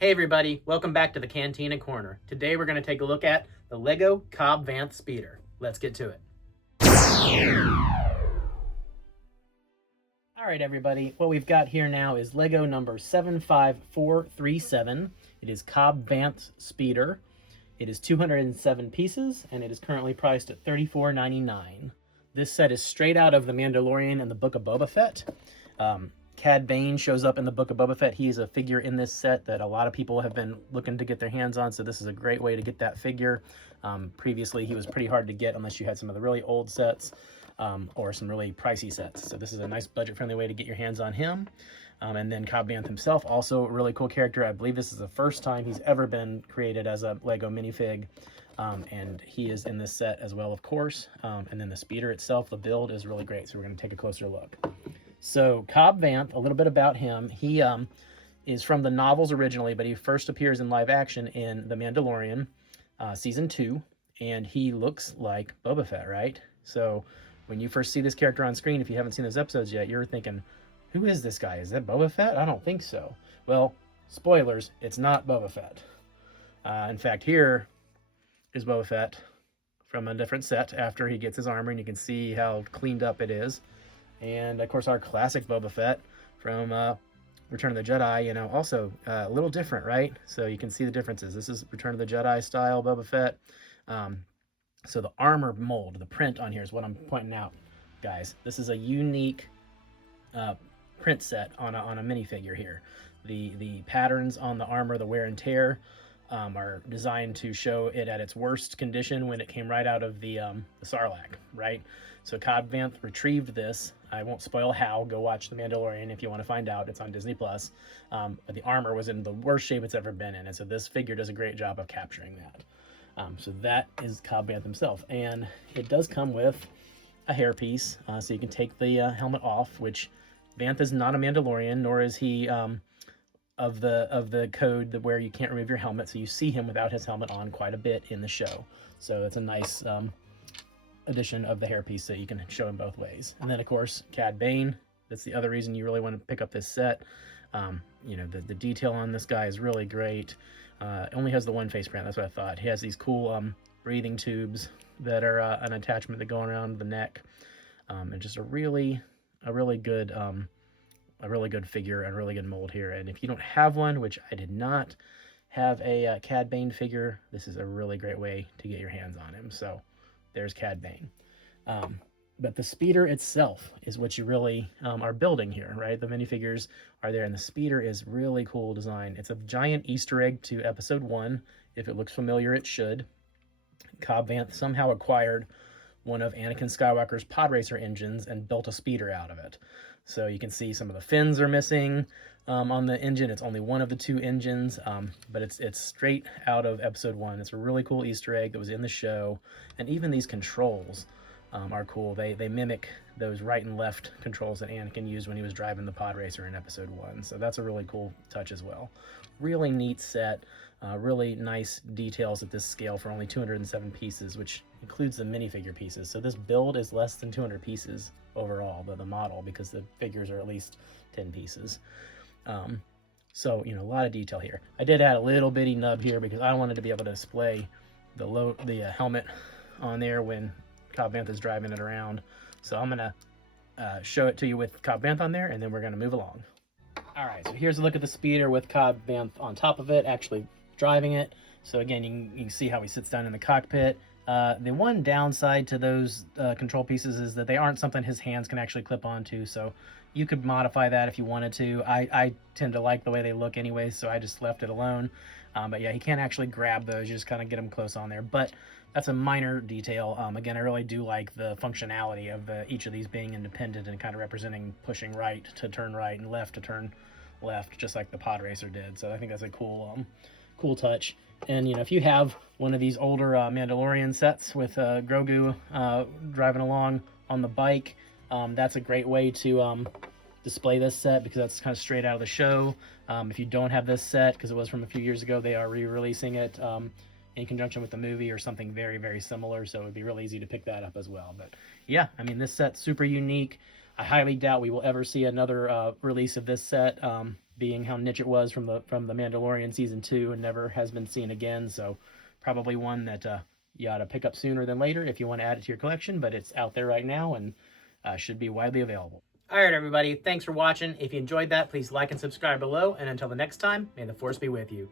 Hey everybody, welcome back to the Cantina Corner. Today we're going to take a look at the Lego Cobb Vanth Speeder. Let's get to it. Alright everybody, what we've got here now is Lego number 75437. It is Cobb Vanth Speeder. It is 207 pieces and it is currently priced at $34.99. This set is straight out of the Mandalorian and the Book of Boba Fett. Cad Bane shows up in the Book of Boba Fett. He is a figure in this set that a lot of people have been looking to get their hands on, so this is a great way to get that figure. Previously, he was pretty hard to get unless you had some of the really old sets or some really pricey sets. So this is a nice budget-friendly way to get your hands on him. And then Cobb Vanth himself, also a really cool character. I believe this is the first time he's ever been created as a Lego minifig. And he is in this set as well, of course. And then the speeder itself, the build is really great, so we're going to take a closer look. So Cobb Vanth, a little bit about him. He is from the novels originally, but he first appears in live action in The Mandalorian, Season 2, and he looks like Boba Fett, right? So when you first see this character on screen, if you haven't seen those episodes yet, you're thinking, who is this guy? Is that Boba Fett? I don't think so. Well, spoilers, it's not Boba Fett. In fact, here is Boba Fett from a different set after he gets his armor, and you can see how cleaned up it is. And of course our classic Boba Fett from Return of the Jedi, you know, also a little different, right? So you can see the differences. This is Return of the Jedi style Boba Fett. So the armor mold, the print on here is what I'm pointing out, guys. This is a unique print set on a minifigure here. The patterns on the armor, the wear and tear, are designed to show it at its worst condition when it came right out of the Sarlacc, right? So Cobb Vanth retrieved this. I won't spoil how. Go watch The Mandalorian if you want to find out. It's on Disney+. But the armor was in the worst shape it's ever been in, and so this figure does a great job of capturing that. So that is Cobb Vanth himself, and it does come with a hairpiece, so you can take the helmet off, which Vanth is not a Mandalorian, nor is he of the code where you can't remove your helmet, so you see him without his helmet on quite a bit in the show. So it's a nice addition of the hairpiece that you can show in both ways. And then of course Cad Bane, that's the other reason you really want to pick up this set. You know, the detail on this guy is really great. It only has the one face print, that's what I thought. He has these cool breathing tubes that are an attachment that go around the neck, and just a really good figure and really good mold here. And if you don't have one, which I did not have a Cad Bane figure, this is a really great way to get your hands on him. So there's Cad Bane. But the speeder itself is what you really are building here, right? The minifigures are there, and the speeder is really cool design. It's a giant Easter egg to Episode 1. If it looks familiar, it should. Cobb Vanth somehow acquired one of Anakin Skywalker's pod racer engines and built a speeder out of it. So you can see some of the fins are missing on the engine. It's only one of the two engines, but it's straight out of Episode 1. It's a really cool Easter egg that was in the show. And even these controls are cool. They mimic those right and left controls that Anakin used when he was driving the pod racer in Episode 1. So that's a really cool touch as well. Really neat set. Really nice details at this scale for only 207 pieces, which includes the minifigure pieces. So this build is less than 200 pieces overall, the model, because the figures are at least 10 pieces. So, you know, a lot of detail here. I did add a little bitty nub here because I wanted to be able to display the helmet on there when Cobb Vanth is driving it around. So I'm going to show it to you with Cobb Vanth on there, and then we're going to move along. All right, so here's a look at the speeder with Cobb Vanth on top of it, actually driving it. So again, you can see how he sits down in the cockpit. The one downside to those control pieces is that they aren't something his hands can actually clip onto, so you could modify that if you wanted to. I tend to like the way they look anyway, so I just left it alone. But yeah, he can't actually grab those. You just kind of get them close on there. But that's a minor detail. Again, I really do like the functionality of each of these being independent and kind of representing pushing right to turn right and left to turn left, just like the pod racer did. So I think that's a cool touch. And, you know, if you have one of these older Mandalorian sets with Grogu driving along on the bike, that's a great way to display this set, because that's kind of straight out of the show. If you don't have this set, because it was from a few years ago, they are re-releasing it in conjunction with the movie or something very, very similar, so it would be real easy to pick that up as well. But yeah, I mean, this set's super unique. I highly doubt we will ever see another release of this set. being how niche it was from the Mandalorian season 2 and never has been seen again. So probably one that you ought to pick up sooner than later if you want to add it to your collection, but it's out there right now and should be widely available. All right, everybody. Thanks for watching. If you enjoyed that, please like and subscribe below. And until the next time, may the Force be with you.